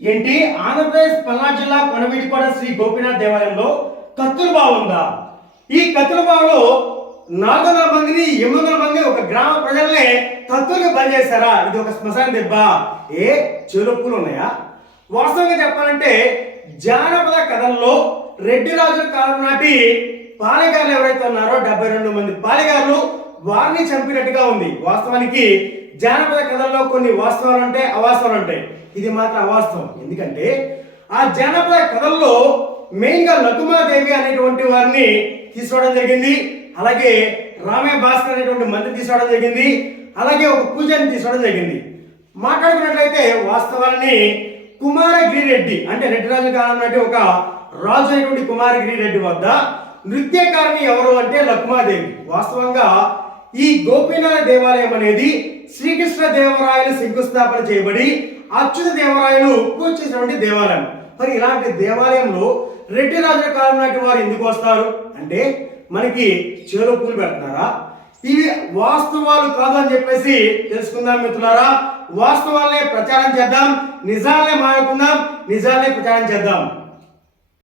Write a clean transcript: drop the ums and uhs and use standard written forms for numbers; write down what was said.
ఏంటి ఆంధ్రప్రదేశ్ పల్నాడు జిల్లా కొండవీటికోట శ్రీ గోపీనాథ్ దేవాలయంలో కత్తుల బావి ఉందా? ఈ కత్తుల బావిలో 400 మందిని 800 మంది ఒక గ్రామ ప్రజల్ని కత్తులకు బలి చేశారా? ఇది ఒక శ్మశాన దెబ్బ. చెరుపులు ఉన్నాయా? వాస్తవంగా చెప్పాలంటే జానపద కథల్లో రెడ్డి రాజుల కాలం నాటి పాలెగారులు ఎవరైతే ఉన్నారో 72 మంది పాలెగారులు వారిని చంపినట్టుగా ఉంది. వాస్తవానికి జానపద కథల్లో కొన్ని వాస్తవాలు ఉంటాయి, అవాస్తవాలు ఉంటాయి. ఇది మాత్రం అవాస్తవం. ఎందుకంటే ఆ జానపద కథల్లో మెయిన్గా లకుమాదేవి అనేటువంటి వారిని తీసుకోవడం జరిగింది. అలాగే రామయ్య భాస్కర్ అనేటువంటి మంత్రి తీసుకోవడం జరిగింది. అలాగే ఒక పూజారిని తీసుకోవడం జరిగింది. మాట్లాడుకున్నట్లయితే వాస్తవాన్ని కుమారగిరిరెడ్డి అంటే రెడ్డి రాజు కాలం నాటి ఒక రాజు అయినటువంటి కుమారగిరిరెడ్డి వద్ద నృత్యకారిణి ఎవరు అంటే లకుమాదేవి. వాస్తవంగా ఈ గోపీనాథ దేవాలయం అనేది శ్రీకృష్ణ దేవరాయలు శంకుస్థాపన చేయబడి అచ్యుత దేవరాయలు పూజ చేసినటువంటి దేవాలయం. మరి ఇలాంటి దేవాలయంలో రెడ్డి రాజుల కాలం నాటి వారు ఎందుకు వస్తారు అంటే మనకి చేలో పూలు పెడుతున్నారా? ఇవి వాస్తవాలు కాదు అని చెప్పేసి తెలుసుకుందాం మిత్రులారా. వాస్తవాలనే ప్రచారం చేద్దాం, నిజాలనే మాట్లాడుకుందాం, నిజాలనే ప్రచారం చేద్దాం.